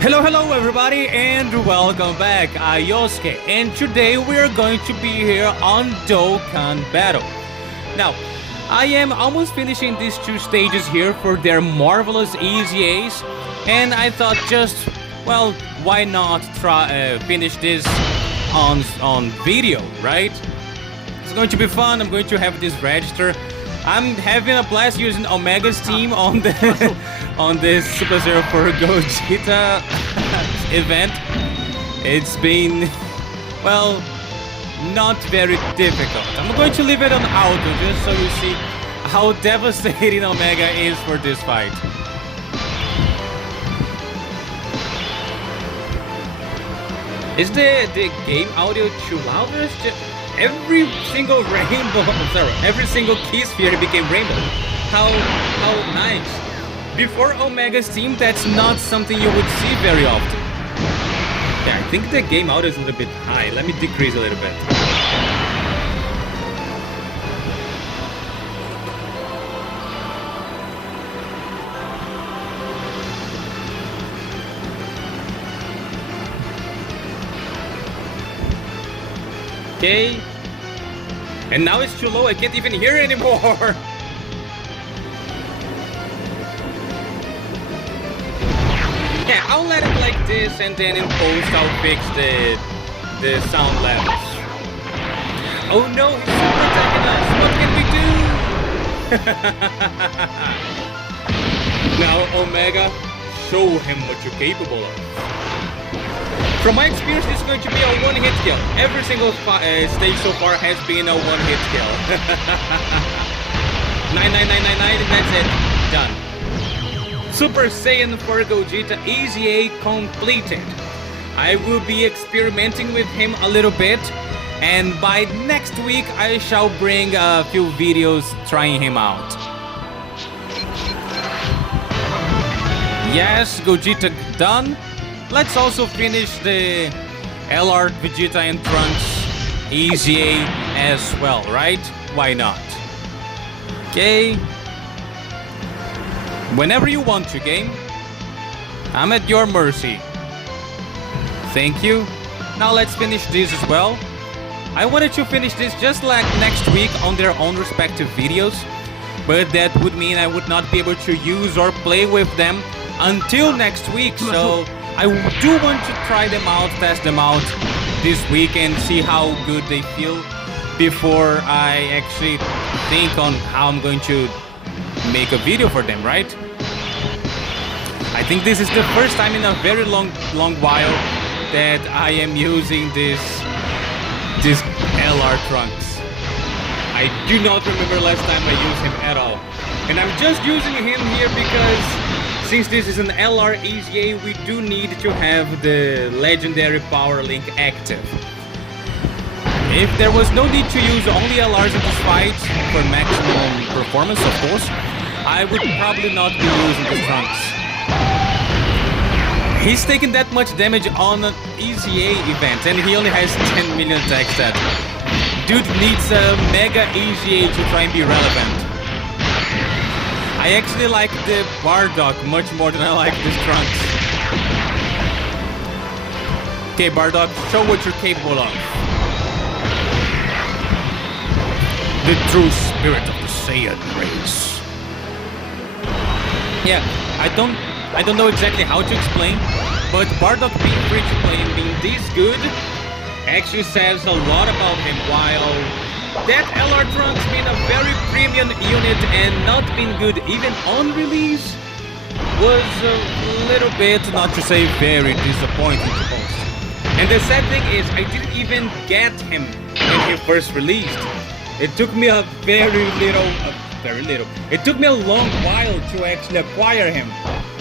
Hello everybody and welcome back, I'm Yosuke, and today we are going to be here on Dokkan Battle. Now, I am almost finishing these two stages here for their marvelous EZAs, and I thought well, why not try finish this on video, right? It's going to be fun. I'm going to have this register. I'm having a blast using Omega's team on the on this SS4 Gogeta event. It's been, well, not very difficult. I'm going to leave it on auto just so you see how devastating Omega is for this fight. Is the game audio too loud? Every single rainbow, every single key sphere became rainbow. How nice. Before Omega's team, that's not something you would see very often. Yeah, I think the game audio is a little bit high. Let me decrease a little bit. Okay. And now it's too low, I can't even hear anymore. Yeah, I'll let it like this, and then in post I'll fix the sound levels. Oh no, he's super attacking us. What can we do? Now Omega, show him what you're capable of. From my experience, this is going to be a one-hit kill. Every single stage so far has been a one-hit kill. 99999, and that's it. Done. Super Saiyan 4 Gogeta EZA completed. I will be experimenting with him a little bit, and by next week I shall bring a few videos trying him out. Yes, Gogeta done. Let's also finish the LR Vegeta and Trunks EZA as well, right? Why not? Okay. Whenever you want to, game. I'm at your mercy. Thank you. Now let's finish this as well. I wanted to finish this just like next week on their own respective videos, but that would mean I would not be able to use or play with them until next week, so I do want to try them out, test them out this week and see how good they feel before I actually think on how I'm going to make a video for them, right? I think this is the first time in a very long while that I am using this LR Trunks. I do not remember last time I used him at all. And I'm just using him here because since this is an LR EZA, we do need to have the legendary power link active. If there was no need to use only LRs in this fight for maximum performance, of course, I would probably not be using the Trunks. He's taking that much damage on an EZA event, and he only has 10 million attack stat. Dude needs a mega EZA to try and be relevant. I actually like the Bardock much more than I like this Trunks. Okay, Bardock, show what you're capable of. The true spirit of the Saiyan race. Yeah, I don't know exactly how to explain, but Bardock being free to play and being this good actually says a lot about him, while that LR Trunks being a very premium unit and not being good even on release was a little bit, not to say very disappointing to most. And the sad thing is, I didn't even get him when he first released. It took me a it took me a long while to actually acquire him.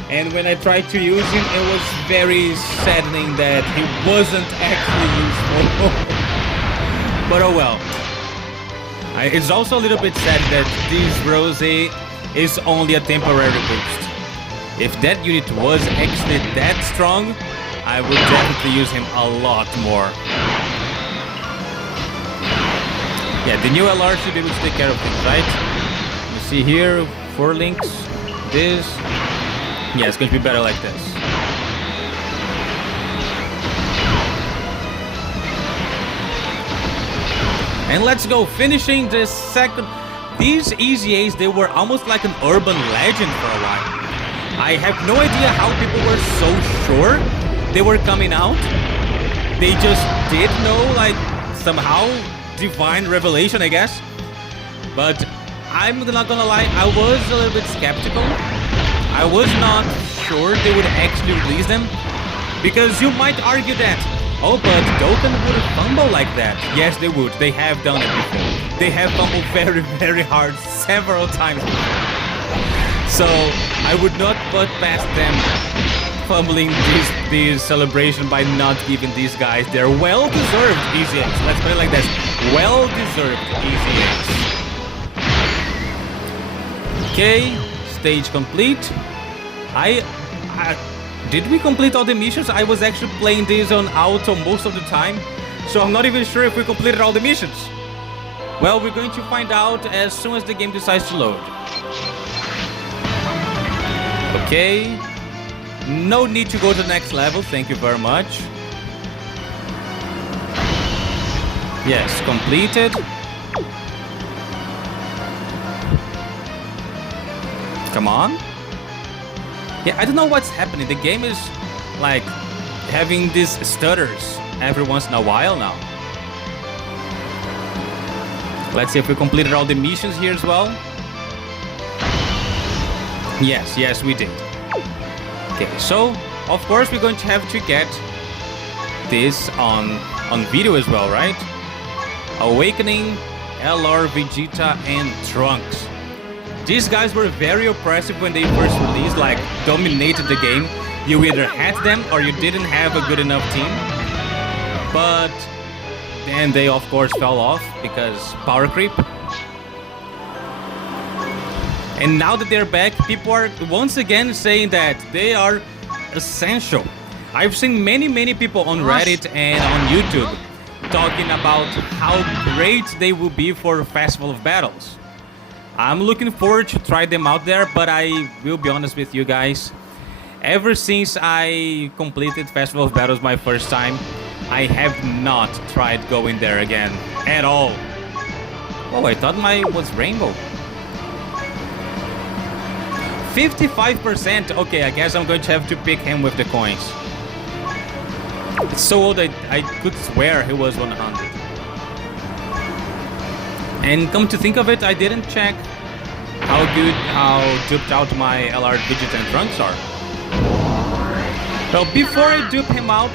And when I tried to use him, it was very saddening that he wasn't actually useful. But oh well. It's also a little bit sad that this Rose is only a temporary boost. If that unit was actually that strong, I would definitely use him a lot more. Yeah, the new LR should be able to take care of things, right? You see here, 4 links, this. Yeah, it's going to be better like this. And let's go, finishing the second. These EZAs, they were almost like an urban legend for a while. I have no idea how people were so sure they were coming out. They just did know, like, somehow, divine revelation, I guess. But I'm not gonna lie, I was a little bit skeptical. I was not sure they would actually release them. Because you might argue that, oh, but Dokkan wouldn't fumble like that. Yes, they would. They have done it before. They have fumbled very, very hard several times before. So I would not put past them fumbling this celebration by not giving these guys their well-deserved EZAs. Let's put it like this. Well-deserved EZAs. Okay, stage complete. Did we complete all the missions? I was actually playing this on auto most of the time, so I'm not even sure if we completed all the missions. Well, we're going to find out as soon as the game decides to load. Okay. No need to go to the next level, thank you very much. Yes, completed. Come on. Yeah, I don't know what's happening. The game is like having these stutters every once in a while now. Let's see if we completed all the missions here as well. Yes, we did. Okay, so of course we're going to have to get this on video as well, right? Awakening, LR, Vegeta, and Trunks. These guys were very oppressive when they first released, like dominated the game. You either had them or you didn't have a good enough team. But then they of course fell off because power creep. And now that they're back, people are once again saying that they are essential. I've seen many people on Reddit and on YouTube talking about how great they will be for Festival of Battles. I'm looking forward to try them out there, but I will be honest with you guys. Ever since I completed Festival of Battles my first time, I have not tried going there again at all. Oh, I thought mine was rainbow. 55%. Okay, I guess I'm going to have to pick him with the coins. It's so old I could swear he was 100. And come to think of it, I didn't check how duped out my LR, Vegeta, and Trunks are. So before I dupe him out,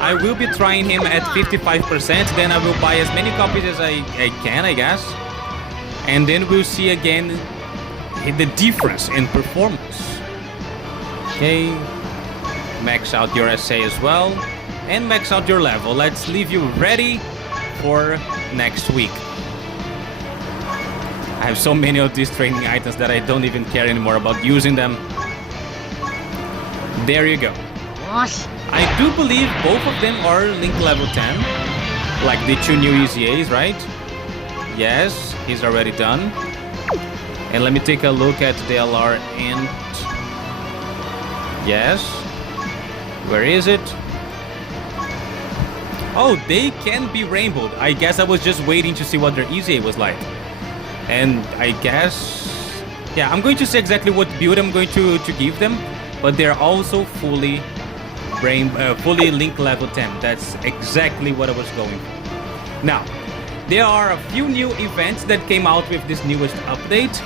I will be trying him at 55%. Then I will buy as many copies as I can, I guess. And then we'll see again the difference in performance. Okay, max out your SA as well, and max out your level. Let's leave you ready for next week. I have so many of these training items that I don't even care anymore about using them. There you go. I do believe both of them are link level 10, like the two new EZAs, right? Yes, he's already done. And let me take a look at the LR and... Yes. Where is it? Oh, they can be rainbowed. I guess I was just waiting to see what their EZA was like. And I guess... Yeah, I'm going to say exactly what build I'm going to give them. But they're also fully link level 10. That's exactly what I was going for. Now, there are a few new events that came out with this newest update.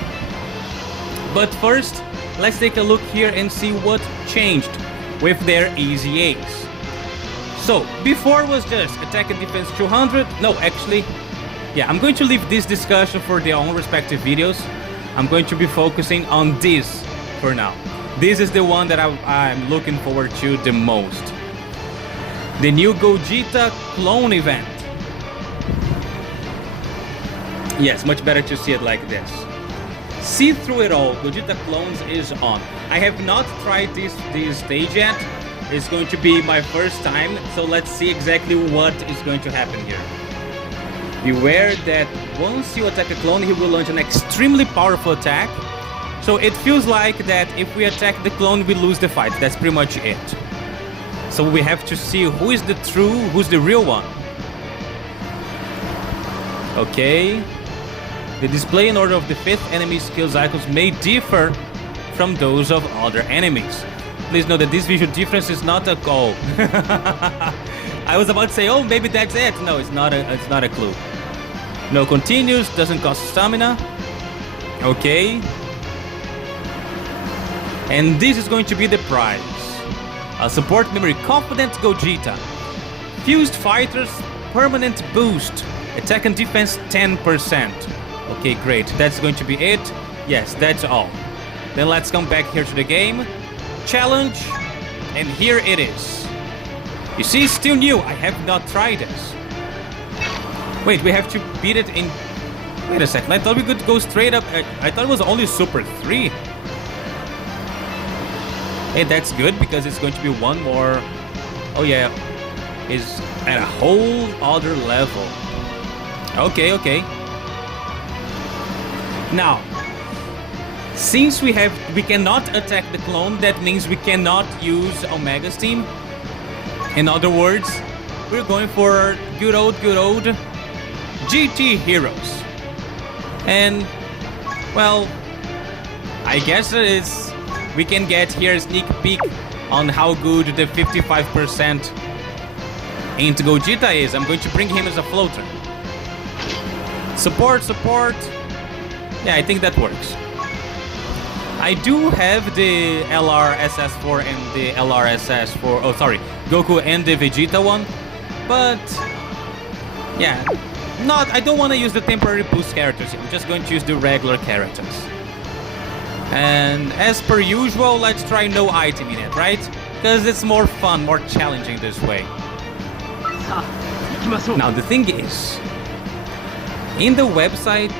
But first, let's take a look here and see what changed with their EZAs. So, before was just attack and defense 200. No, actually, yeah, I'm going to leave this discussion for their own respective videos. I'm going to be focusing on this for now. This is the one that I'm looking forward to the most. The new Gogeta Clone event. Yes, much better to see it like this. See through it all, Gogeta Clones is on. I have not tried this stage yet. It's going to be my first time, so let's see exactly what is going to happen here. Beware that once you attack a clone, he will launch an extremely powerful attack. So it feels like that if we attack the clone, we lose the fight. That's pretty much it. So we have to see who's the real one. Okay. The display in order of the 5th enemy skills icons may differ from those of other enemies. Please note that this visual difference is not a goal. I was about to say, oh, maybe that's it. No, it's not a clue. No continues, doesn't cost stamina. Okay. And this is going to be the prize. A support memory confident Gogeta. Fused fighters permanent boost. Attack and defense 10%. Okay, great. That's going to be it. Yes, that's all. Then let's come back here to the game. Challenge. And here it is. You see, it's still new. I have not tried this. Wait, we have to beat it in... Wait a second. I thought we could go straight up. I thought it was only Super 3. Hey, that's good because it's going to be one more... Oh, yeah. Is at a whole other level. Okay, okay. Now, since we cannot attack the clone, that means we cannot use Omega's team. In other words, we're going for good old GT heroes. And, well, I guess we can get here a sneak peek on how good the 55% into Gogeta is. I'm going to bring him as a floater. Support. Yeah, I think that works. I do have the LR SS4 and the LR SS4. Oh, sorry, Goku and the Vegeta one. But yeah, I don't want to use the temporary boost characters. I'm just going to use the regular characters. And as per usual, let's try no item in it, right? Because it's more fun, more challenging this way. Now the thing is, in the website,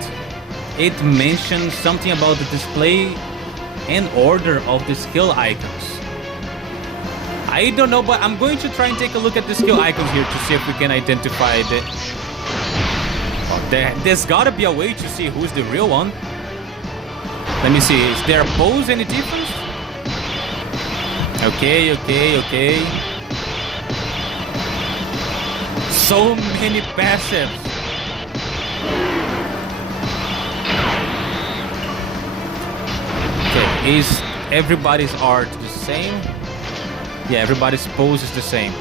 it mentions something about the display and order of the skill icons. I don't know, but I'm going to try and take a look at the skill icons here to see if we can identify the... Oh, there's gotta be a way to see who's the real one. Let me see, is their pose any different? Okay. So many passives. Okay, is everybody's art the same? Yeah, everybody's pose is the same.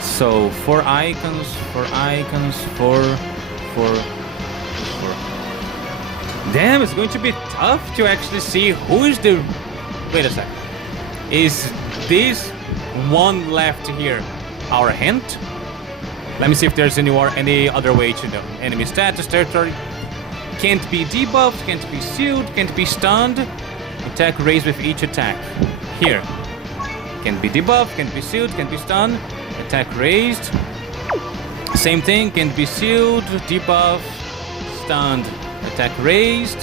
So, four icons. Damn, it's going to be tough to actually see who is the... Wait a second. Is this one left here our hint? Let me see if there's any other way to know. Enemy status, territory. Can't be debuffed, can't be sealed, can't be stunned. Attack raised with each attack. Here. Can't be debuffed, can't be sealed, can't be stunned. Attack raised. Same thing, can't be sealed, debuffed, stunned. Attack raised.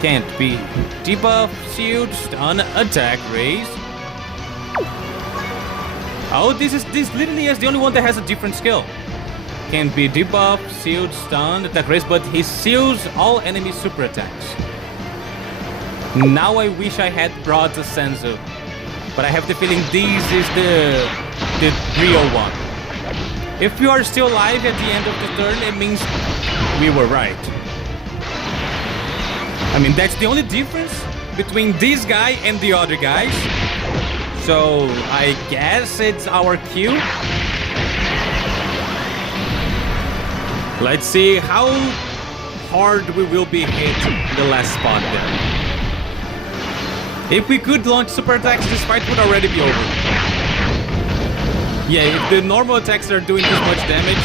Can't be debuffed, sealed, stunned, attack raised. Oh, this literally is the only one that has a different skill. Can't be debuffed, sealed, stunned, attack raised, but he seals all enemy super attacks. Now I wish I had brought a Senzu, but I have the feeling this is the real one. If we are still alive at the end of the turn, it means we were right. I mean, that's the only difference between this guy and the other guys. So, I guess it's our cue. Let's see how hard we will be hit in the last spot there. If we could launch super attacks, this fight would already be over. Yeah, if the normal attacks are doing this much damage,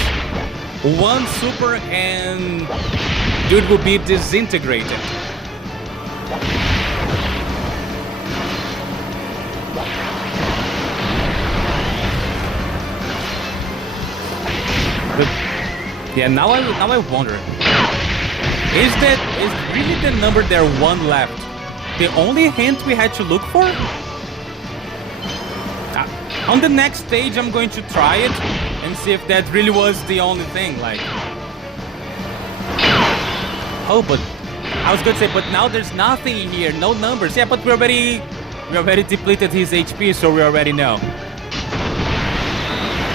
one super and dude will be disintegrated. But yeah, now I wonder, is really the number there one left the only hint we had to look for? On the next stage, I'm going to try it and see if that really was the only thing. Like, oh, but I was going to say, but now there's nothing here, no numbers. Yeah, but we already depleted his HP, so we already know.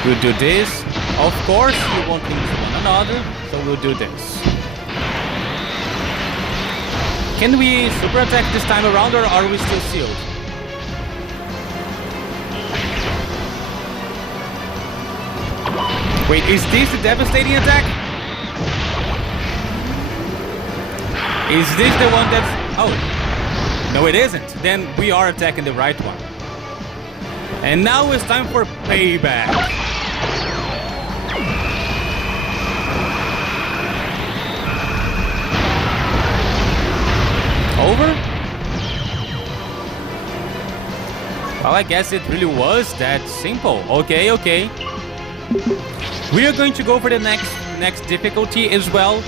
You do this, of course you won't lose one. another, so we'll do this. Can we super attack this time around, or are we still sealed? Wait, is this the devastating attack? Is this the one that's... Oh, no it isn't. Then we are attacking the right one. And now it's time for payback. Over? Well, I guess it really was that simple. Okay. We are going to go for the next difficulty as well.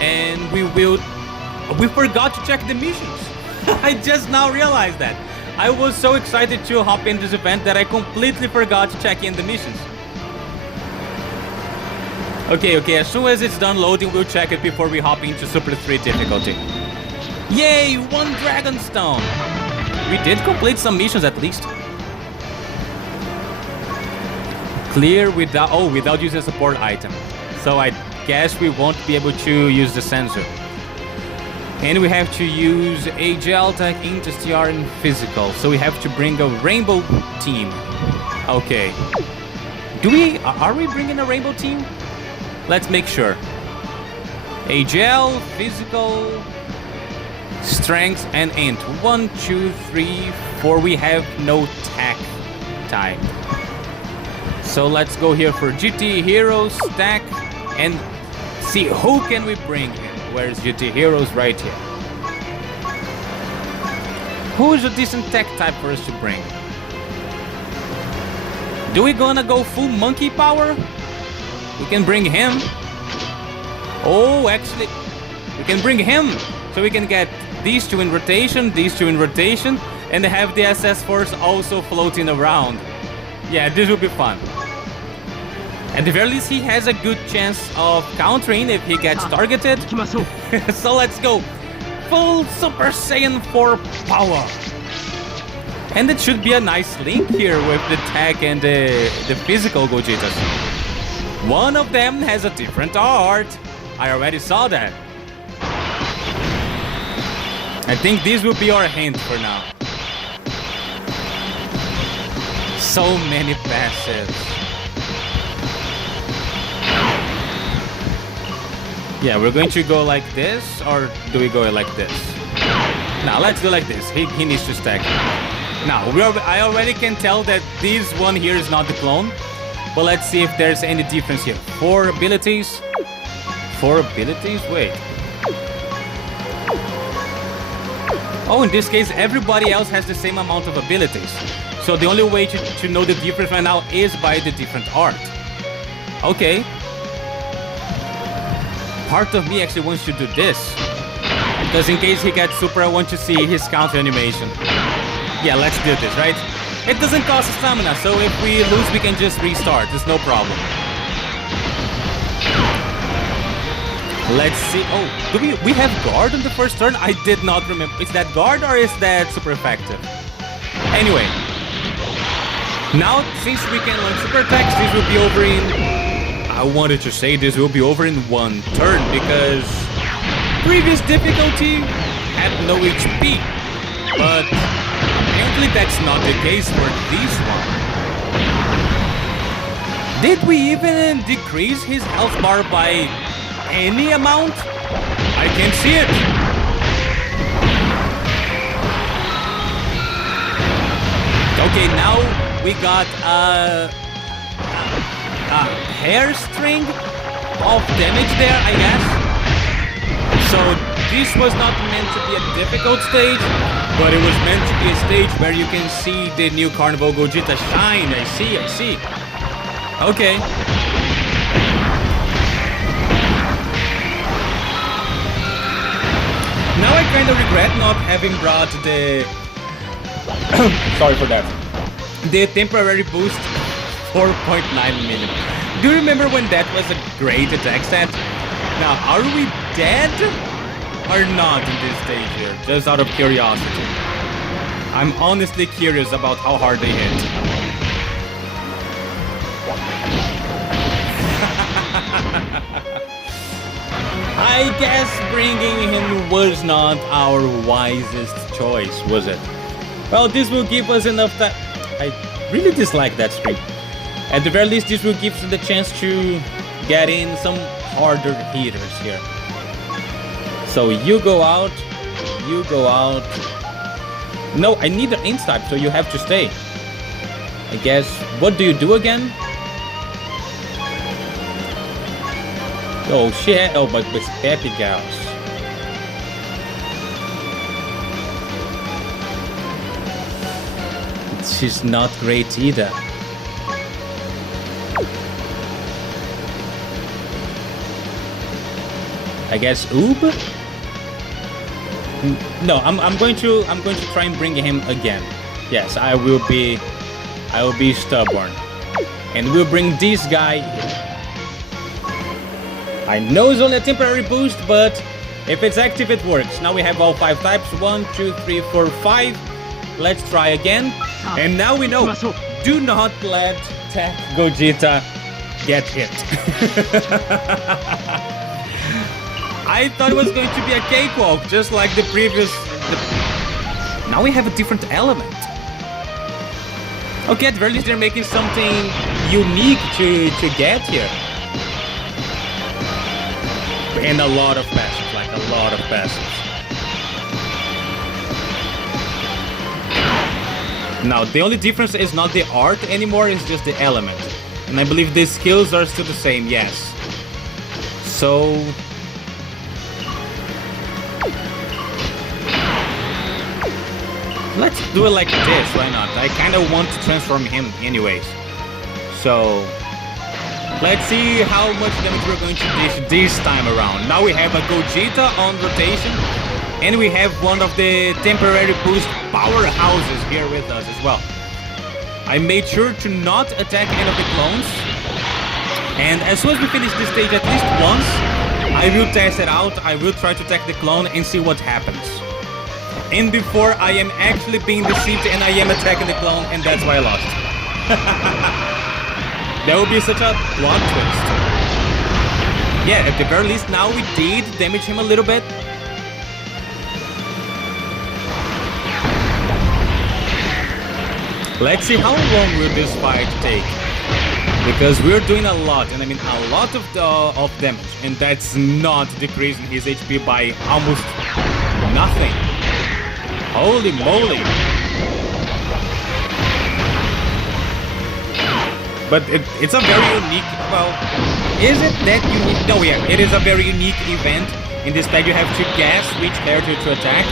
And we forgot to check the missions. I just now realized that. I was so excited to hop in this event that I completely forgot to check in the missions. Okay, as soon as it's done loading, we'll check it before we hop into Super 3 difficulty. Yay, 1 Dragon Stone! We did complete some missions at least. Clear without using a support item. So I guess we won't be able to use the sensor. And we have to use a gel tech, Intestiar, and physical. So we have to bring a rainbow team. Okay. Are we bringing a rainbow team? Let's make sure. A gel, physical, strength, and int. 1, 2, 3, 4. We have no tech type. So let's go here for GT Heroes, stack, and see who can we bring here. Where's GT Heroes? Right here. Who is a decent tech type for us to bring? Do we gonna go full monkey power? We can bring him. Oh, actually, we can bring him. So we can get these two in rotation, and have the SS4s also floating around. Yeah, this will be fun. At the very least, he has a good chance of countering if he gets targeted. So let's go. Full Super Saiyan 4 power. And it should be a nice link here with the tech and the physical Gogetas. One of them has a different art. I already saw that. I think this will be our hint for now. So many passives. Yeah, we're going to go like this, or do we go like this? Now let's go like this. He needs to stack. Now, I already can tell that this one here is not the clone. But let's see if there's any difference here. 4 abilities. 4 abilities? Wait. Oh, in this case, everybody else has the same amount of abilities. So the only way to know the difference right now is by the different art. Okay. Part of me actually wants to do this. Because in case he gets super, I want to see his counter animation. Yeah, let's do this, right? It doesn't cost stamina, so if we lose, we can just restart. There's no problem. Let's see. Oh, do we have guard on the first turn? I did not remember. Is that guard or is that super effective? Anyway. Now, since we can launch super attacks, this will be over in... I wanted to say this will be over in 1 turn because previous difficulty had no HP, but apparently that's not the case for this one. Did we even decrease his health bar by any amount? I can't see it. Okay, now we got a hair string of damage there, I guess. So this was not meant to be a difficult stage, but it was meant to be a stage where you can see the new Carnival Gogeta shine. I see. Okay. Now I kind of regret not having brought the... Sorry for that. The temporary boost 4.9 million. Do you remember when that was a great attack stat? Now, are we dead or not in this stage here? Just out of curiosity. I'm honestly curious about how hard they hit. I guess bringing him was not our wisest choice, was it? Well, this will give us enough time. I really dislike that stream. At the very least, this will give us the chance to get in some harder hitters here. So you go out, you go out. No, I need the int type, so you have to stay. I guess, what do you do again? Oh shit, oh, but with epic gals. She's not great either. I guess Oob? No, I'm going to try and bring him again. Yes, I will be stubborn. And we'll bring this guy here. I know it's only a temporary boost, but if it's active, it works. Now we have all 5 types. 1, 2, 3, 4, 5. Let's try again. And now we know. Do not let Tech Gogeta get hit. I thought it was going to be a cakewalk, just like the previous... Now we have a different element. Okay, at the very least they're making something unique to get here. And a lot of passes, like a lot of passes. Now, the only difference is not the art anymore, it's just the element. And I believe the skills are still the same, yes. So... let's do it like this, why not? I kind of want to transform him anyways. So... let's see how much damage we're going to dish this time around. Now we have a Gogeta on rotation. And we have one of the temporary boost powerhouses here with us as well. I made sure to not attack any of the clones. And as soon as we finish this stage at least once, I will test it out. I will try to attack the clone and see what happens. And before I am actually being deceived and I am attacking the clone, and that's why I lost. That would be such a plot twist. Yeah, at the very least now we did damage him a little bit. Let's see how long will this fight take. Because we're doing a lot, and I mean a lot of damage. And that's not decreasing his HP by almost nothing. Holy moly. But it's a very unique, well, is it that unique? No, yeah, it is a very unique event. In this tag you have to guess which character to attack.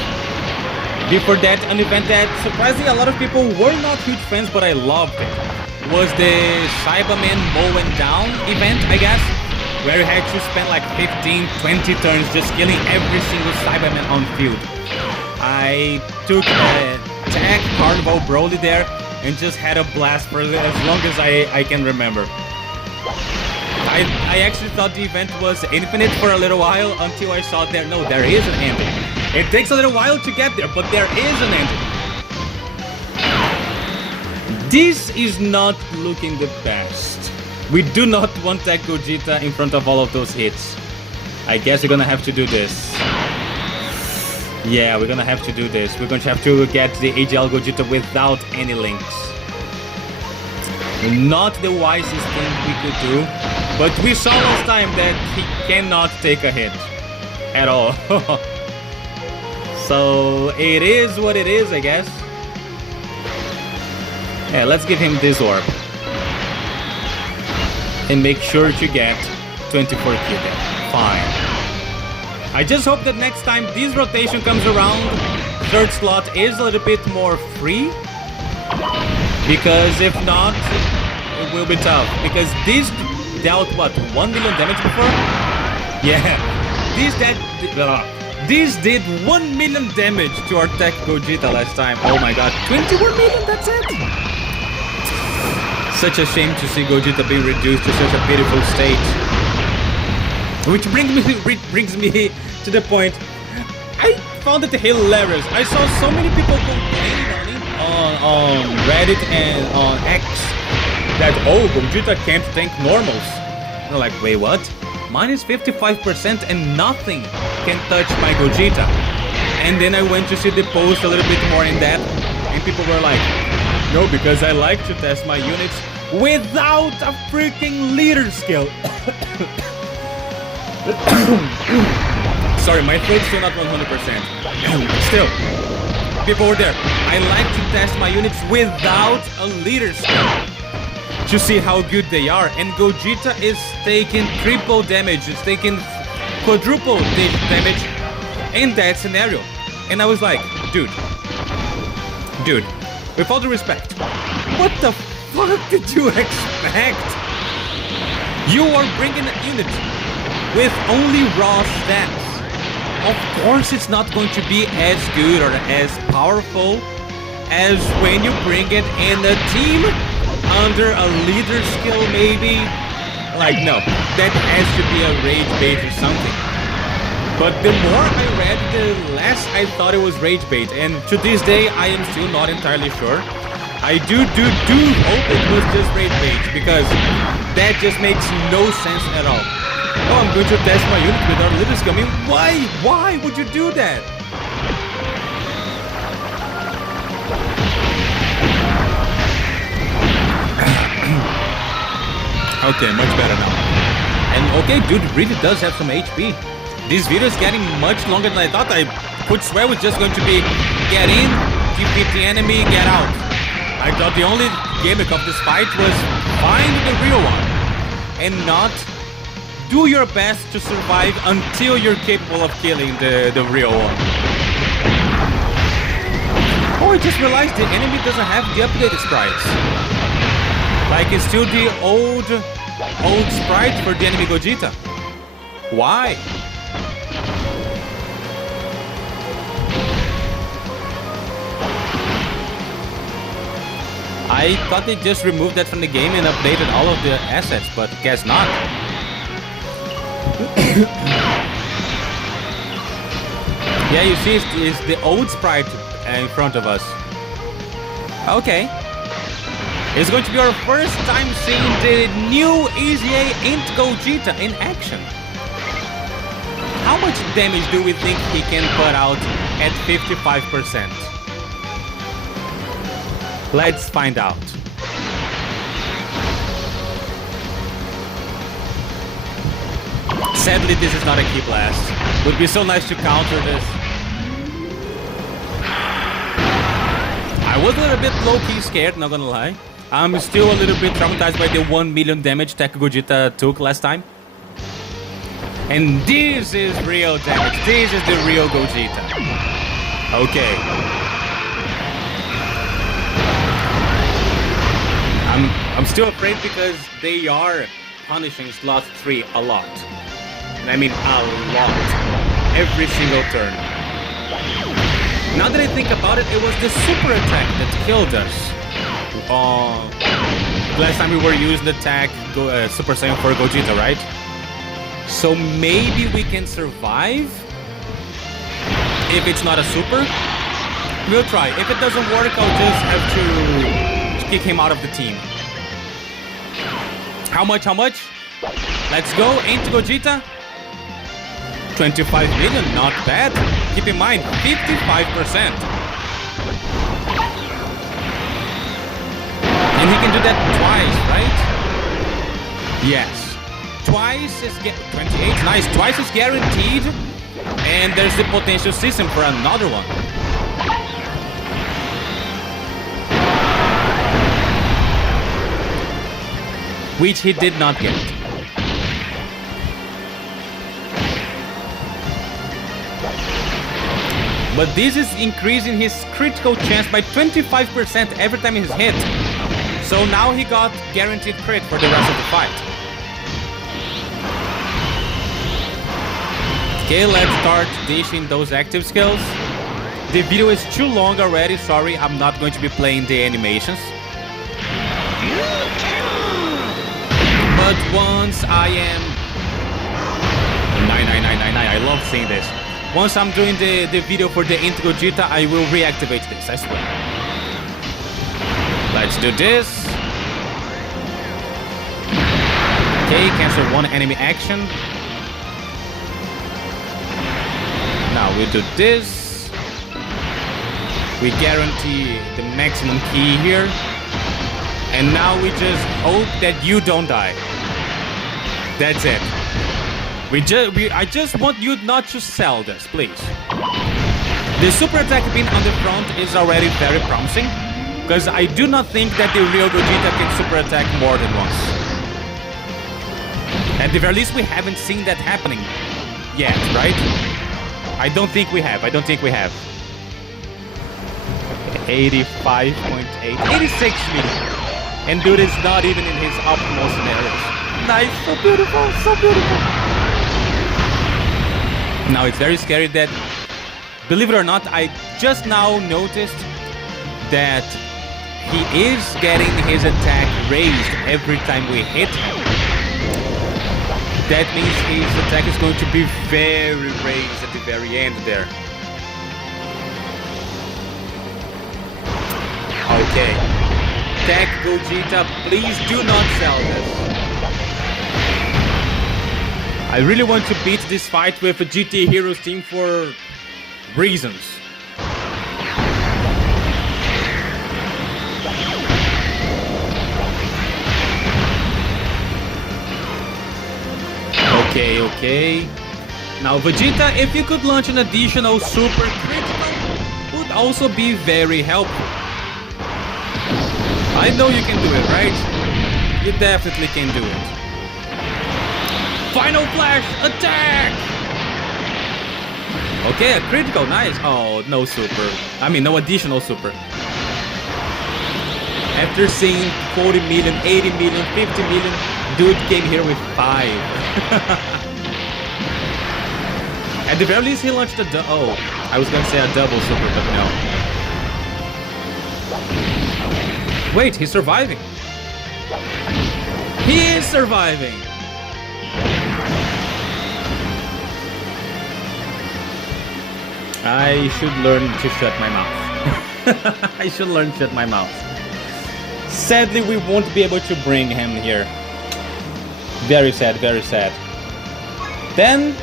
Before that, an event that surprisingly a lot of people were not huge fans, but I loved it. Was the Cyberman mowing down event, I guess, where you had to spend like 15, 20 turns just killing every single Cyberman on field. I took a tag Carnival Broly there and just had a blast for as long as I can remember. I actually thought the event was infinite for a little while until I saw there is an ending. It takes a little while to get there, but there is an ending. This is not looking the best. We do not want that Gogeta in front of all of those hits. I guess we're gonna have to do this. Yeah, we're gonna have to do this. We're going to have to get the AGL Gogeta without any links. Not the wisest thing we could do, but we saw last time that he cannot take a hit at all. So it is what it is, I guess. Yeah, let's give him this orb. And make sure to get 24 Gogeta. Fine. I just hope that next time this rotation comes around, third slot is a little bit more free. Because if not, it will be tough. Because this dealt, what, 1 million damage before? Yeah. This did 1 million damage to our Tech Gogeta last time. Oh my god. 21 million, that's it? Such a shame to see Gogeta be reduced to such a pitiful state. Which brings me to the point. I found it hilarious. I saw so many people complaining on Reddit and on X that, oh, Gogeta can't tank normals. And I'm like, wait, what? minus 55% and nothing can touch my Gogeta. And then I went to see the post a little bit more in depth, and people were like, no, because I like to test my units without a freaking leader skill. Sorry, my throat's still not 100%. Still, people were there. I like to test my units without a leader skill to see how good they are. And Gogeta is taking triple damage, it's taking quadruple damage in that scenario. And I was like, dude, with all due respect, what the fuck did you expect? You are bringing a unit with only raw stats. Of course it's not going to be as good or as powerful as when you bring it in a team under a leader skill maybe. Like, no, that has to be a rage bait or something. But the more I read, the less I thought it was rage bait. And to this day, I am still not entirely sure. I do hope it was just rage bait, because that just makes no sense at all. Oh, I'm going to test my unit without leader skill. I mean, why would you do that? Okay, much better now. And okay, dude really does have some HP. This video is getting much longer than I thought. I could swear it was just going to be get in, defeat the enemy, get out. I thought the only gimmick of this fight was find the real one and not do your best to survive until you're capable of killing the real one. Oh, I just realized the enemy doesn't have the updated sprites. Like, it's still the old sprite for the enemy Gogeta. Why? I thought they just removed that from the game and updated all of the assets, but guess not. Yeah, you see, it's the old sprite in front of us. Okay. It's going to be our first time seeing the new EZA Int Gogeta in action. How much damage do we think he can put out at 55%? Let's find out. Sadly, this is not a key blast. Would be so nice to counter this. I was a little bit low-key scared, not gonna lie. I'm still a little bit traumatized by the 1 million damage Tech Gogeta took last time. And this is real damage. This is the real Gogeta. Okay. I'm still afraid because they are punishing slot 3 a lot. And I mean a lot. Every single turn. Now that I think about it, it was the super attack that killed us. Last time we were using the attack Super Saiyan 4 Gogeta, right? So maybe we can survive if it's not a super. We'll try. If it doesn't work, I'll just have to kick him out of the team. How much? Let's go into Gogeta. 25 million, not bad. Keep in mind, 55%. And he can do that twice, right? Yes. Twice is 28, nice. Twice is guaranteed. And there's the potential system for another one. Which he did not get. But this is increasing his critical chance by 25% every time he's hit. So now he got guaranteed crit for the rest of the fight. Okay, let's start dishing those active skills. The video is too long already, sorry, I'm not going to be playing the animations. But once I am... 99999, I love seeing this. Once I'm doing the video for the Int Gogeta, I will reactivate this, I swear. Let's do this. Okay, cancel one enemy action. Now we do this. We guarantee the maximum key here. And now we just hope that you don't die. That's it. I just want you not to sell this, please. The super attack being on the front is already very promising, because I do not think that the real Gogeta can super attack more than once. At the very least, we haven't seen that happening yet, right? I don't think we have. 85.8, 86 million. And dude is not even in his optimal scenarios. Nice, so beautiful, so beautiful. Now it's very scary that, believe it or not, I just now noticed that he is getting his attack raised every time we hit him. That means his attack is going to be very raised at the very end there. Okay. Tech Gogeta, please do not sell this. I really want to beat this fight with a GT Heroes team for reasons. Okay. Now Vegeta, if you could launch an additional super critical, would also be very helpful. I know you can do it, right? You definitely can do it. Final Flash attack! Okay, a critical, nice. Oh, no super. I mean, no additional super. After seeing 40 million, 80 million, 50 million, dude came here with 5. At the very least, he launched a I was gonna say a double super, but no. Wait, he's surviving. He is surviving. I should learn to shut my mouth. I should learn to shut my mouth. Sadly, we won't be able to bring him here. Very sad, very sad. Then,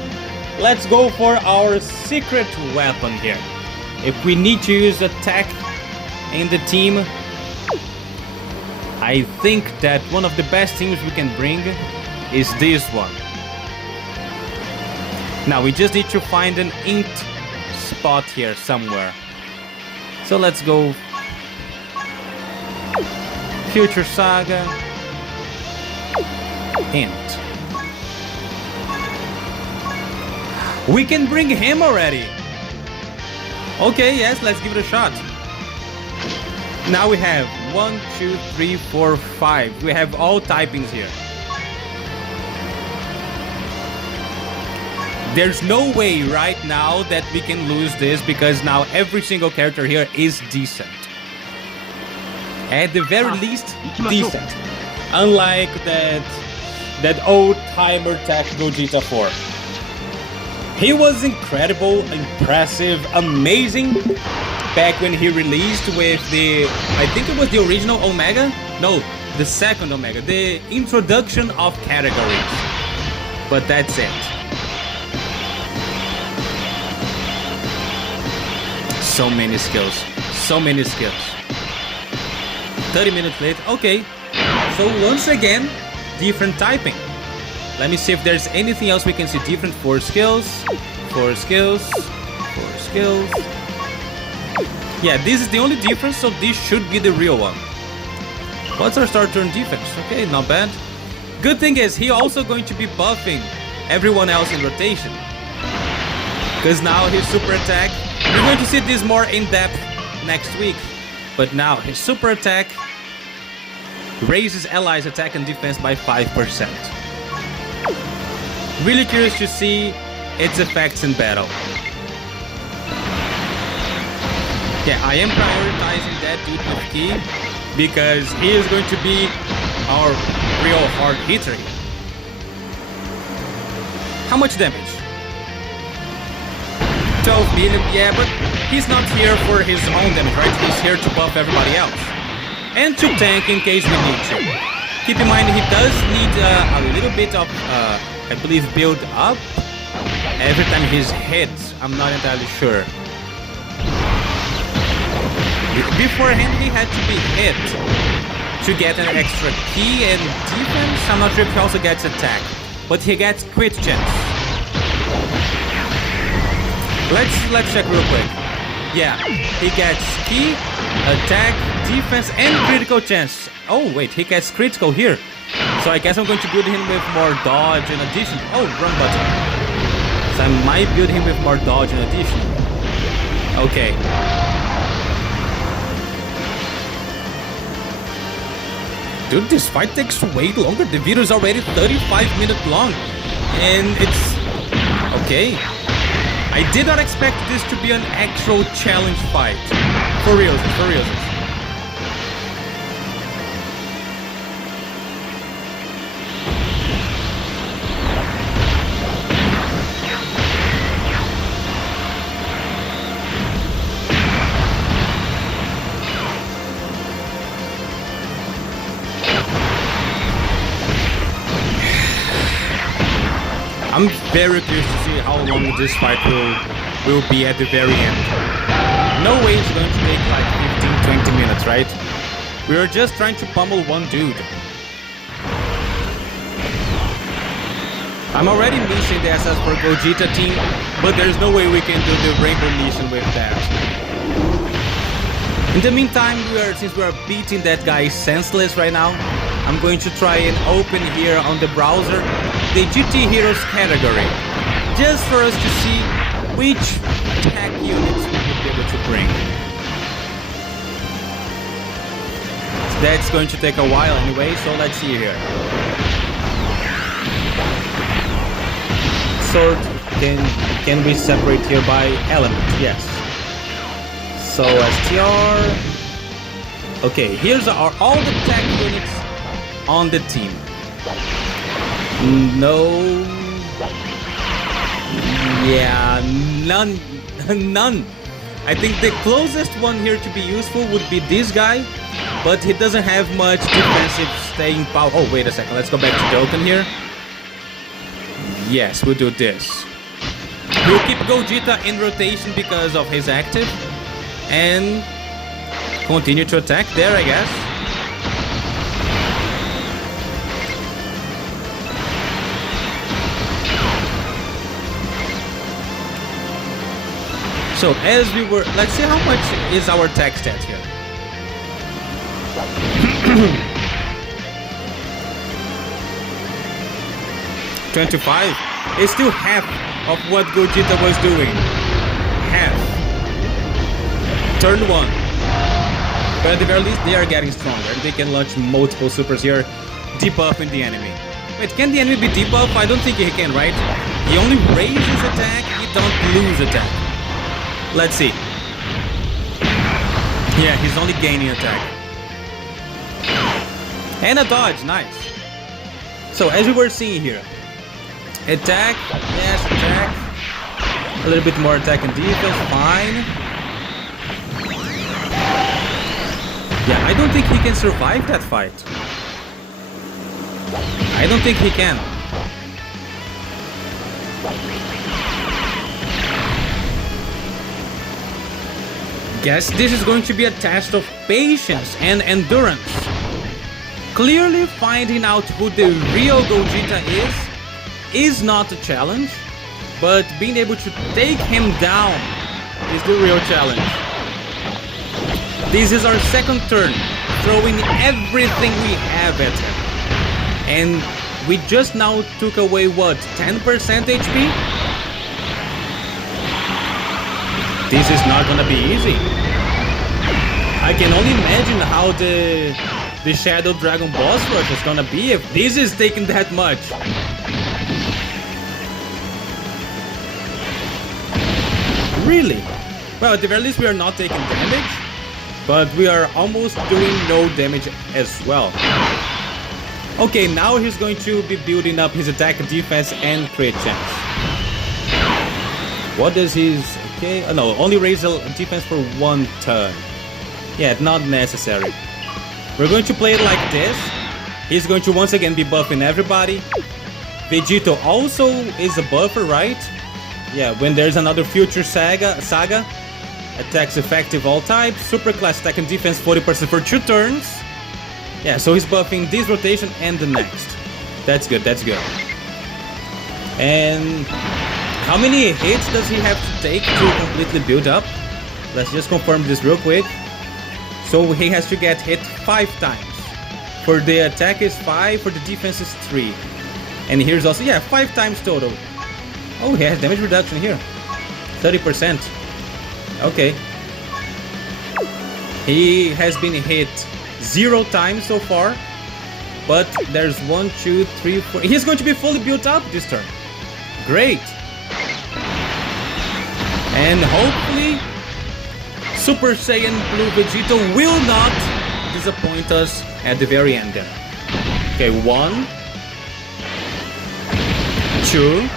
let's go for our secret weapon here. If we need to use attack in the team, I think that one of the best things we can bring is this one. Now, we just need to find an inked spot here somewhere. So let's go Future Saga Int. We can bring him already. Okay, yes, let's give it a shot. Now we have 1, 2, 3, 4, 5. We have all typings here. There's no way right now that we can lose this, because now every single character here is decent. At the very least, decent. Unlike that old timer tech Gogeta 4. He was incredible, impressive, amazing back when he released with the, I think it was the original Omega? No, the second Omega, the introduction of categories. But that's it. So many skills, so many skills. 30 minutes late, okay. So once again, different typing. Let me see if there's anything else we can see different. 4 skills, 4 skills, 4 skills. Yeah, this is the only difference, so this should be the real one. What's our start turn defense? Okay, not bad. Good thing is, he also going to be buffing everyone else in rotation. Because now his super attack, we're going to see this more in depth next week. But now his super attack raises allies' attack and defense by 5%. Really curious to see its effects in battle. Yeah, I am prioritizing that dude with key because he is going to be our real hard hitter. How much damage? 12 million, yeah, but he's not here for his own damage, right? He's here to buff everybody else. And to tank in case we need to. Keep in mind, he does need a little bit of, I believe, build up. every time he's hit. I'm not entirely sure. Beforehand, he had to be hit to get an extra key and defense. I'm not sure if he also gets attack, but he gets crit chance. Let's check real quick. Yeah, he gets key, attack, defense, and critical chance. Oh wait, he gets critical here. So I guess I'm going to build him with more dodge in addition. Oh, wrong button. So I might build him with more dodge in addition. Okay. Dude, this fight takes way longer. The video is already 35 minutes long. And it's... okay. I did not expect this to be an actual challenge fight. For real, for real. I'm very curious to see how long this fight will be at the very end. No way it's going to take like 15-20 minutes, right? We are just trying to pummel one dude. I'm already missing the SS4 Gogeta team, but there's no way we can do the rainbow mission with that. In the meantime, since we are beating that guy senseless right now, I'm going to try and open here on the browser the GT Heroes category, just for us to see which attack units we would be able to bring. That's going to take a while anyway, so let's see here. Sword can be separated here by element, yes. So STR. Okay, here's all the attack units on the team. No. Yeah, none. None. I think the closest one here to be useful would be this guy, but he doesn't have much defensive staying power. Oh, wait a second. Let's go back to Dokkan here. Yes, we'll do this. We'll keep Gogeta in rotation because of his active, and continue to attack there, I guess. So as we were, let's see how much is our attack stat here. 25. It's still half of what Gogeta was doing. Half. Turn 1. But at the very least, they are getting stronger. They can launch multiple supers here, debuffing the enemy. Wait, can the enemy be debuffed? I don't think he can, right? He only raises attack, he don't lose attack. Let's see. Yeah, he's only gaining attack. And a dodge, nice. So, as we were seeing here, attack, yes, attack. A little bit more attack and defense, fine. Yeah, I don't think he can survive that fight. I don't think he can. Guess this is going to be a test of patience and endurance. Clearly finding out who the real Gogeta is not a challenge, but being able to take him down is the real challenge. This is our second turn, throwing everything we have at him. And we just now took away, what, 10% HP? This is not gonna be easy. I can only imagine how the Shadow Dragon boss rush is gonna be if this is taking that much. Really? Well, at the very least we are not taking damage, but we are almost doing no damage as well. Okay, now he's going to be building up his attack, defense, and crit chance. What does his... okay, no, only raise the defense for 1 turn. Yeah, not necessary. We're going to play it like this. He's going to once again be buffing everybody. Vegito also is a buffer, right? Yeah, when there's another future saga, attacks effective all types, super class attack and defense 40% for 2 turns. Yeah, so he's buffing this rotation and the next. That's good, that's good. And how many hits does he have to take to completely build up? Let's just confirm this real quick. So he has to get hit 5 times. For the attack is 5, for the defense is 3. And here's also, yeah, 5 times total. Oh, he has damage reduction here. 30%. Okay. He has been hit 0 times so far. But there's 1, 2, 3, 4. He's going to be fully built up this turn. Great. And hopefully Super Saiyan Blue Vegeta will not disappoint us at the very end there. Okay, 1, 2.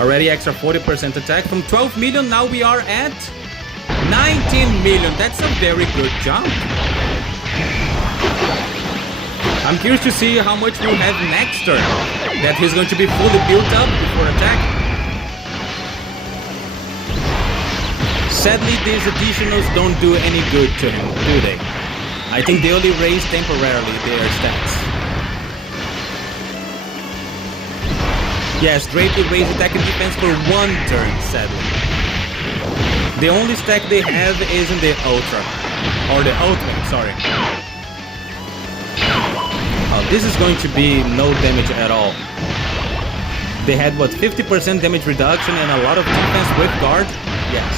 Already extra 40% attack. From 12 million, now we are at 19 million. That's a very good jump. I'm curious to see how much we'll have next turn. That he's going to be fully built up before attack. Sadly, these additionals don't do any good to him, do they? I think they only raise temporarily their stats. Yes, greatly raise attack and defense for 1 turn, sadly. The only stack they have is in the Ultra. Or the Ultimate, sorry. Oh, this is going to be no damage at all. They had, what, 50% damage reduction and a lot of defense with guard? Yes.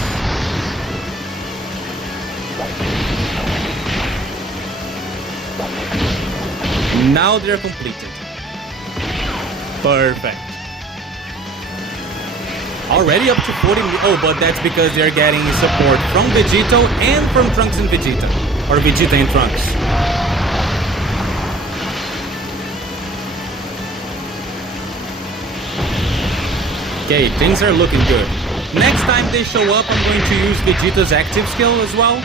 Now they're completed. Perfect. Already up to 40 million. Oh, but that's because they're getting support from Vegito and from Trunks and Vegeta. Or Vegeta and Trunks. Okay, things are looking good. Next time they show up, I'm going to use Vegeta's active skill as well.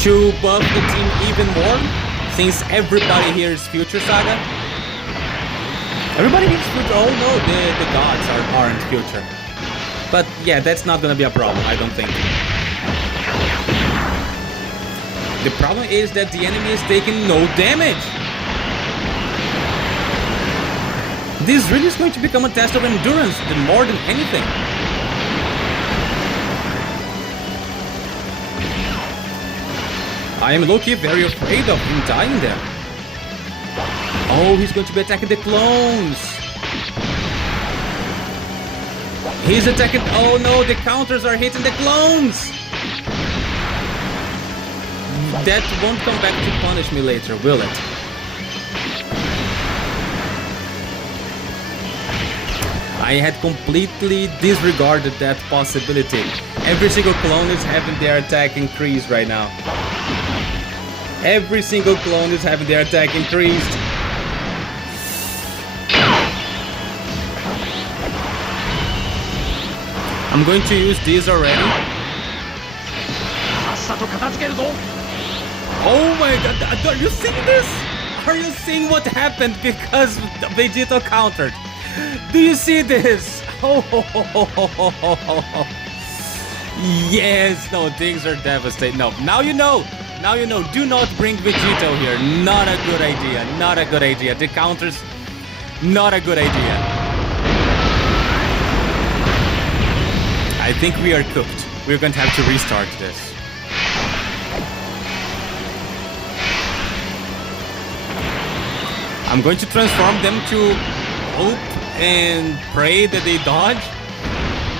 To buff the team even more. Since everybody here is Future Saga. Everybody needs Future. Oh no, the gods aren't Future. But yeah, that's not gonna be a problem, I don't think. The problem is that the enemy is taking no damage. This really is going to become a test of endurance more than anything. I am low-key very afraid of him dying there. Oh, he's going to be attacking the clones. He's attacking... Oh no, the counters are hitting the clones. That won't come back to punish me later, will it? I had completely disregarded that possibility. Every single clone is having their attack increased right now. Every single clone is having their attack increased. I'm going to use this already. Oh my god, are you seeing this? Are you seeing what happened because Vegeta countered? Do you see this? Oh, yes, no, things are devastating. No, now you know. Now you know. Do not bring Vegito here. Not a good idea. Not a good idea. The counters, not a good idea. I think we are cooked. We're going to have to restart this. I'm going to transform them to hope and pray that they dodge.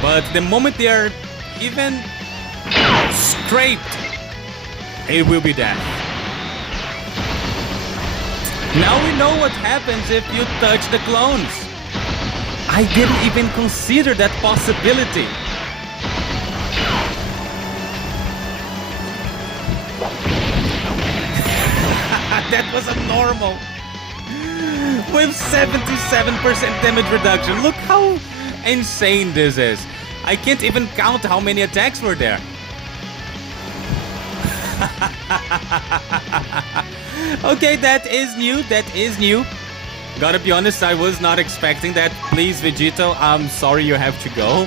But the moment they are even scraped, it will be death. Now we know what happens if you touch the clones. I didn't even consider that possibility. That was abnormal. With 77% damage reduction. Look how insane this is. I can't even count how many attacks were there. Okay, that is new. That is new. Gotta be honest, I was not expecting that. Please, Vegito, I'm sorry you have to go.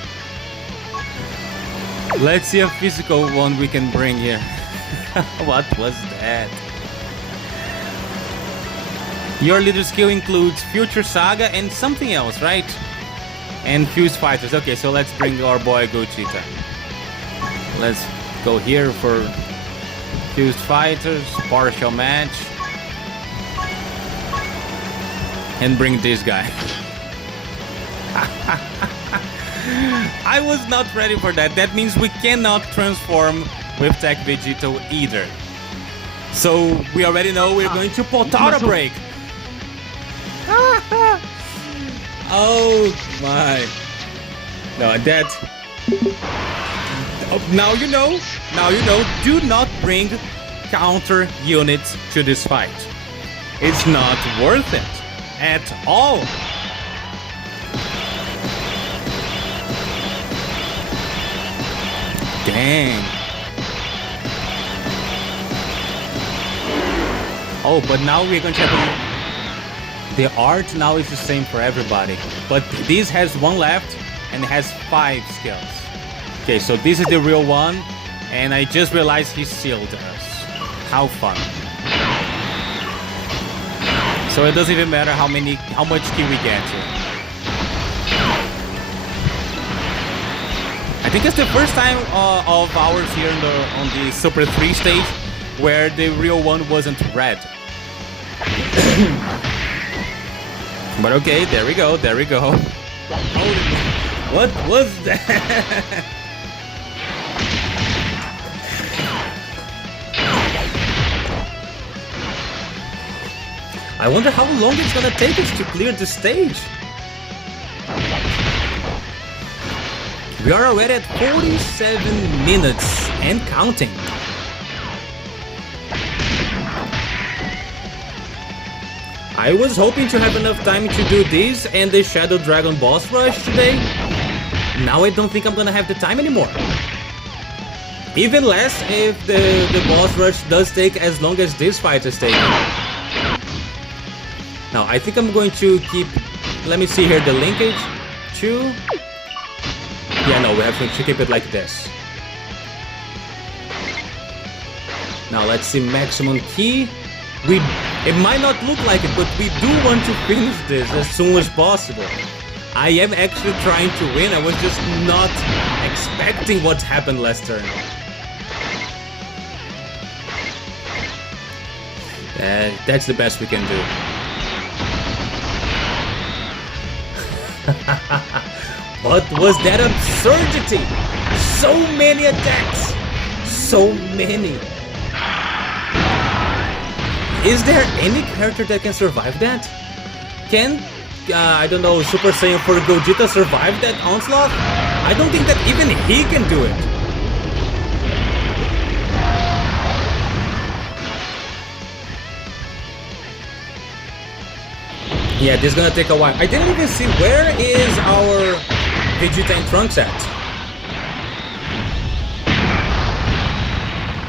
Let's see a physical one we can bring here. What was that? Your leader skill includes Future Saga and something else, right? And Fused Fighters. Okay, so let's bring our boy Gogeta. Let's go here for Fused Fighters, partial match. And bring this guy. I was not ready for that. That means we cannot transform with Tech Vegito either. So we already know we're going to Potara break. Oh my. No, that... Oh, now you know. Now you know. Do not bring counter units to this fight. It's not worth it. At all. Dang. Oh, but now we're going to have the art now is the same for everybody. But this has one left and it has 5 skills. Okay, so this is the real one. And I just realized he sealed us. How fun. So it doesn't even matter how much kill we get here. I think it's the first time of ours here on the Super 3 stage where the real one wasn't red. But okay, there we go, there we go. What was that? I wonder how long it's gonna take us to clear the stage. We are already at 47 minutes and counting. I was hoping to have enough time to do this and the Shadow Dragon boss rush today. Now I don't think I'm gonna have the time anymore. Even less if the boss rush does take as long as this fight is taking. Now, I think I'm going to keep... Let me see here, the linkage to... Yeah, no, we have to keep it like this. Now, let's see, maximum key. It might not look like it, but we do want to finish this as soon as possible. I am actually trying to win. I was just not expecting what happened last turn. That's the best we can do. What was that absurdity? So many attacks! So many! Is there any character that can survive that? Can, I don't know, Super Saiyan 4 Gogeta survive that onslaught? I don't think that even he can do it. Yeah, this is gonna take a while. I didn't even see where is our Vegeta and Trunks at.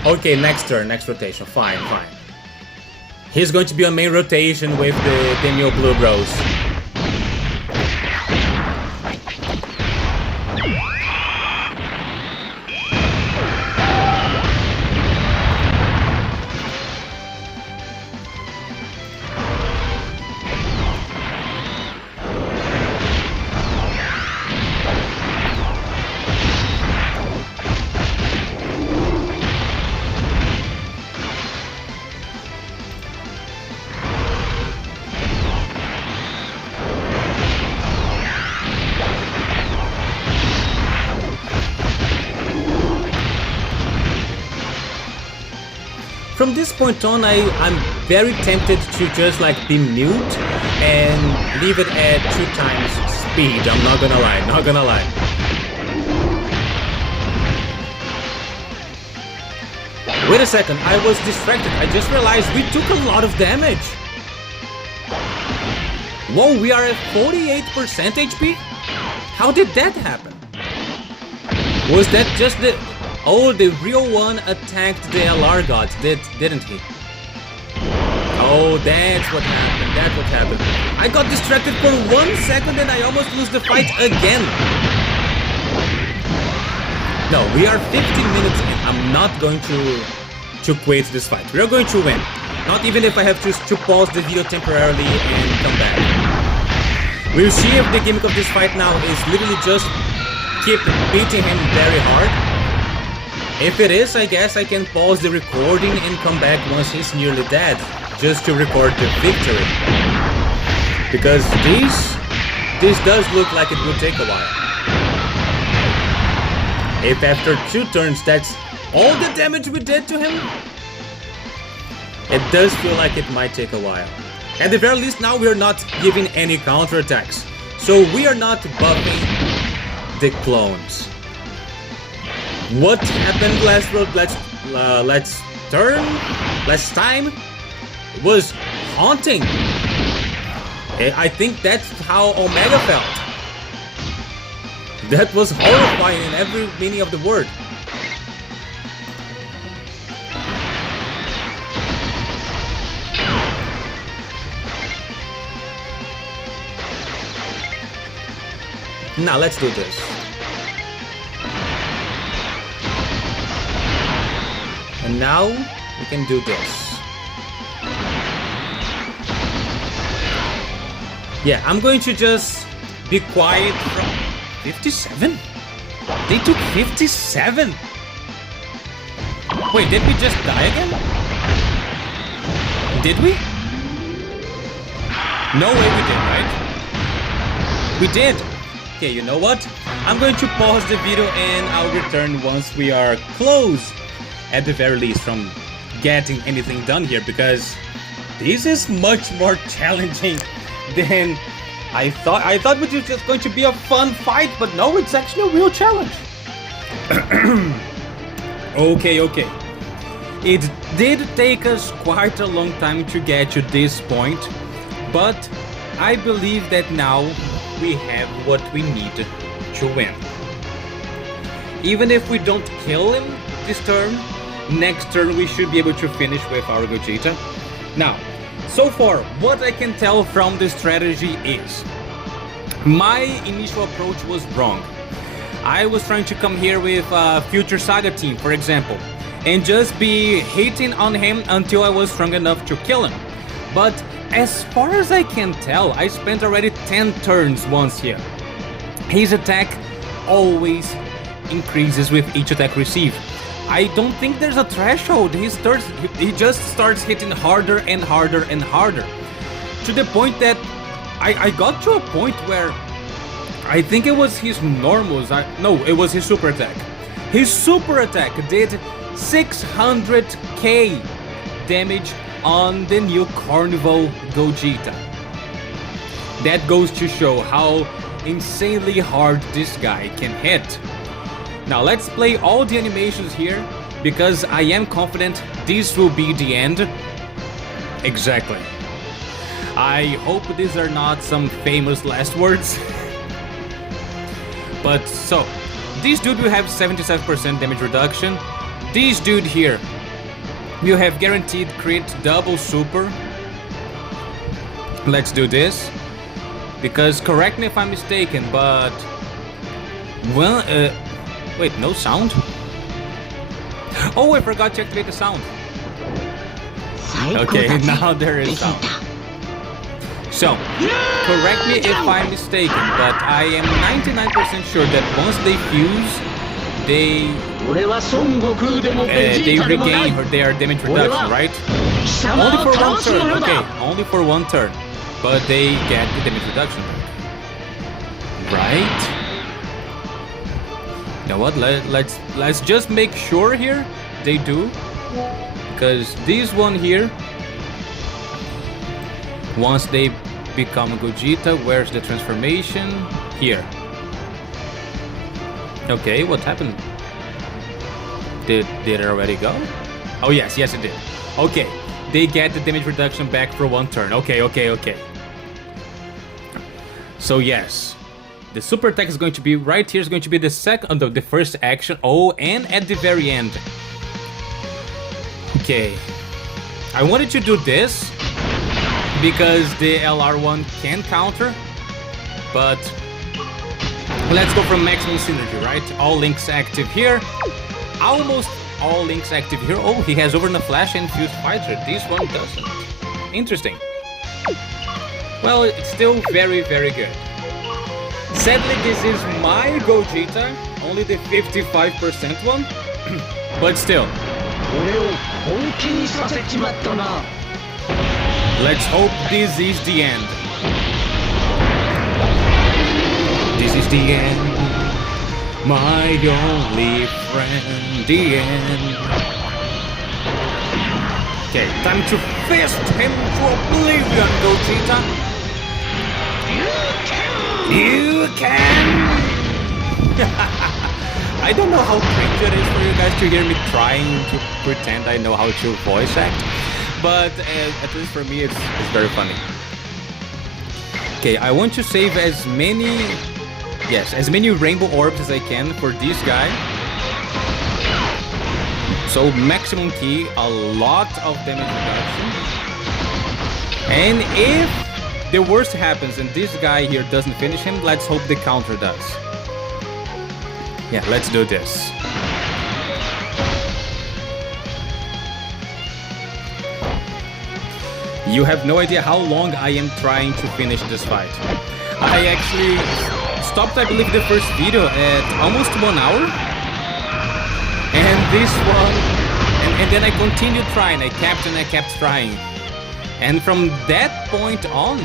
Okay, next turn, next rotation. Fine, fine. He's going to be on main rotation with the new Blue Bros. From this point on, I'm very tempted to just like be mute and leave it at 2 times speed. I'm not gonna lie, not gonna lie. Wait a second, I was distracted. I just realized we took a lot of damage. Whoa, we are at 48% HP? How did that happen? Was that just the... Oh, the real one attacked the LR gods, didn't he? Oh, that's what happened. That's what happened. I got distracted for 1 second and I almost lose the fight again. No, we are 15 minutes in. I'm not going to quit this fight. We are going to win. Not even if I have to pause the video temporarily and come back. We'll see if the gimmick of this fight now is literally just keep beating him very hard. If it is, I guess I can pause the recording and come back once he's nearly dead, just to record the victory. Because this does look like it will take a while. If after 2 turns that's all the damage we did to him, it does feel like it might take a while. At the very least now we are not giving any counterattacks, so we are not buffing the clones. What happened last time was haunting. I think that's how Omega felt. That was horrifying in every meaning of the word. Now let's do this. And now we can do this. Yeah, I'm going to just be quiet from 57? They took 57? Wait, did we just die again? Did we? No way we did, right? We did! Okay, you know what? I'm going to pause the video and I'll return once we are close, at the very least, from getting anything done here, because this is much more challenging than I thought. I thought it was just going to be a fun fight, but no, it's actually a real challenge. Okay. It did take us quite a long time to get to this point, but I believe that now we have what we need to win. Even if we don't kill him this turn, next turn we should be able to finish with our Gogeta. Now, so far, what I can tell from the strategy is my initial approach was wrong. I was trying to come here with a Future Saga team, for example, and just be hitting on him until I was strong enough to kill him. But as far as I can tell, I spent already 10 turns once here. His attack always increases with each attack received. I don't think there's a threshold. He just starts hitting harder and harder and harder. To the point that I got to a point where I think it was his normals. No, it was his super attack. His super attack did 600k damage on the new Carnival Gogeta. That goes to show how insanely hard this guy can hit. Now let's play all the animations here, because I am confident this will be the end. Exactly. I hope these are not some famous last words. But so, this dude will have 77% damage reduction. This dude here will have guaranteed crit double super. Let's do this. Because, correct me if I'm mistaken, but... well, wait, no sound? Oh, I forgot to activate the sound. Okay, now there is sound. So, correct me if I'm mistaken, but I am 99% sure that once they fuse, they regain their damage reduction, right? Only for 1 turn, okay, only for 1 turn, but they get the damage reduction, right? You know what? Let's just make sure here they do, because this one here, once they become Gogeta, where's the transformation? Here. Okay, what happened? Did it already go? Oh yes, it did. Okay, they get the damage reduction back for 1 turn. Okay. So yes, the super attack is going to be right here. Is going to be the the first action. Oh, and at the very end. Okay, I wanted to do this because the LR1 can counter, but let's go from maximum synergy, right? All links active here. Almost all links active here. Oh, he has Overna Flash and Fuse Fighter. This one doesn't. Interesting. Well, it's still very, very good. Sadly, this is my Gogeta, only the 55% one, but still. Let's hope this is the end. This is the end, my only friend, the end. Okay, time to fist him to oblivion, Gogeta. You can! I don't know how cringe it is for you guys to hear me trying to pretend I know how to voice act, but at least for me it's very funny. Okay, I want to save as many rainbow orbs as I can for this guy. So maximum key, a lot of damage reduction. And if the worst happens and this guy here doesn't finish him, let's hope the counter does. Yeah, let's do this. You have no idea how long I am trying to finish this fight. I actually stopped, I believe, the first video at almost 1 hour. And this one, and then I continued trying. I kept trying. And from that point on,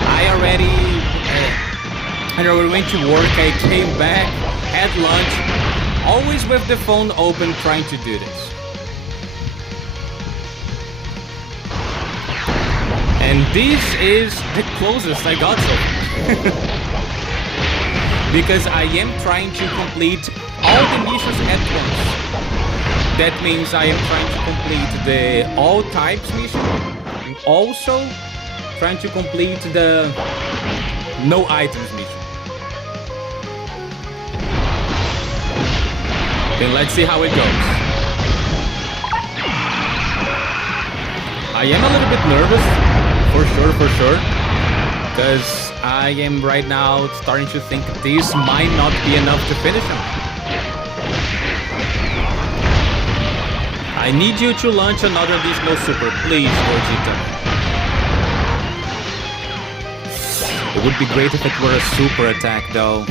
I already went to work. I came back, had lunch, always with the phone open trying to do this. And this is the closest I got so far. Because I am trying to complete all the missions at once. That means I am trying to complete the all types mission, and also trying to complete the no items mission. Then let's see how it goes. I am a little bit nervous, for sure, because I am right now starting to think this might not be enough to finish him. I need you to launch another additional super, please, Gogeta. It would be great if it were a super attack, though.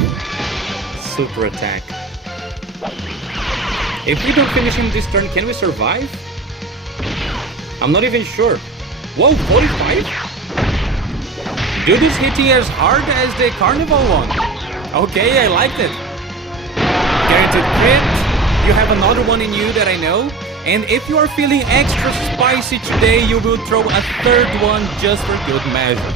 Super attack. If we don't finish him this turn, can we survive? I'm not even sure. Whoa, 45? Dude is hitting as hard as the Carnival one. Okay, I liked it. Guaranteed crit. You have another one in you that I know. And if you are feeling extra spicy today, you will throw a third one just for good measure.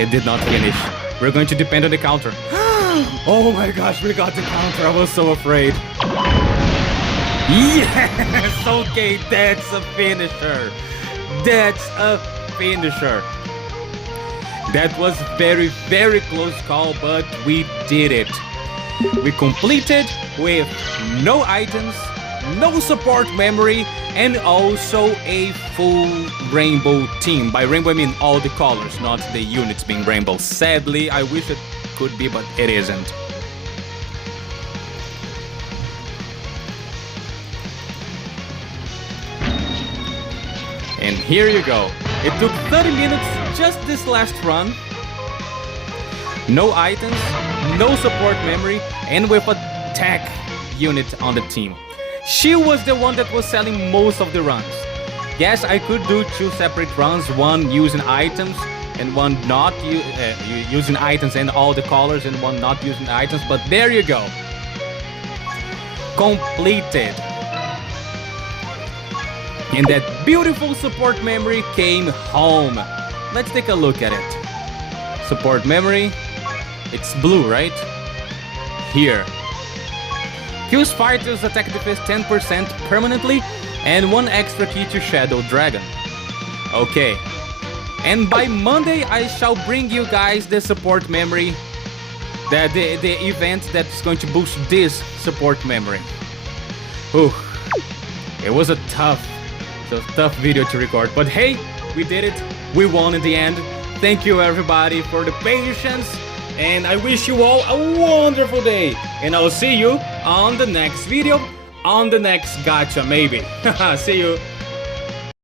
It did not finish. We're going to depend on the counter. Oh my gosh, we got the counter. I was so afraid. Yes! Okay, that's a finisher. That's a finisher. That was very, very close call, but we did it. We completed with no items, no support memory, and also a full rainbow team. By rainbow, I mean all the colors, not the units being rainbow. Sadly, I wish it could be, but it isn't. And here you go. It took 30 minutes just this last run. No items, no support memory, and with a tech unit on the team. She was the one that was selling most of the runs. Yes, I could do 2 separate runs, one using items and one not using items and all the colors, and one not using items, but there you go. Completed. And that beautiful support memory came home. Let's take a look at it. Support memory. It's blue, right? Here. Fuse Fighters attack defense 10% permanently, and 1 extra key to Shadow Dragon. Okay. And by Monday, I shall bring you guys the support memory. The event that's going to boost this support memory. Whew. It was a tough video to record, but hey, we did it. We won in the end. Thank you everybody for the patience, and I wish you all a wonderful day. And I'll see you on the next video, on the next gacha maybe. See you.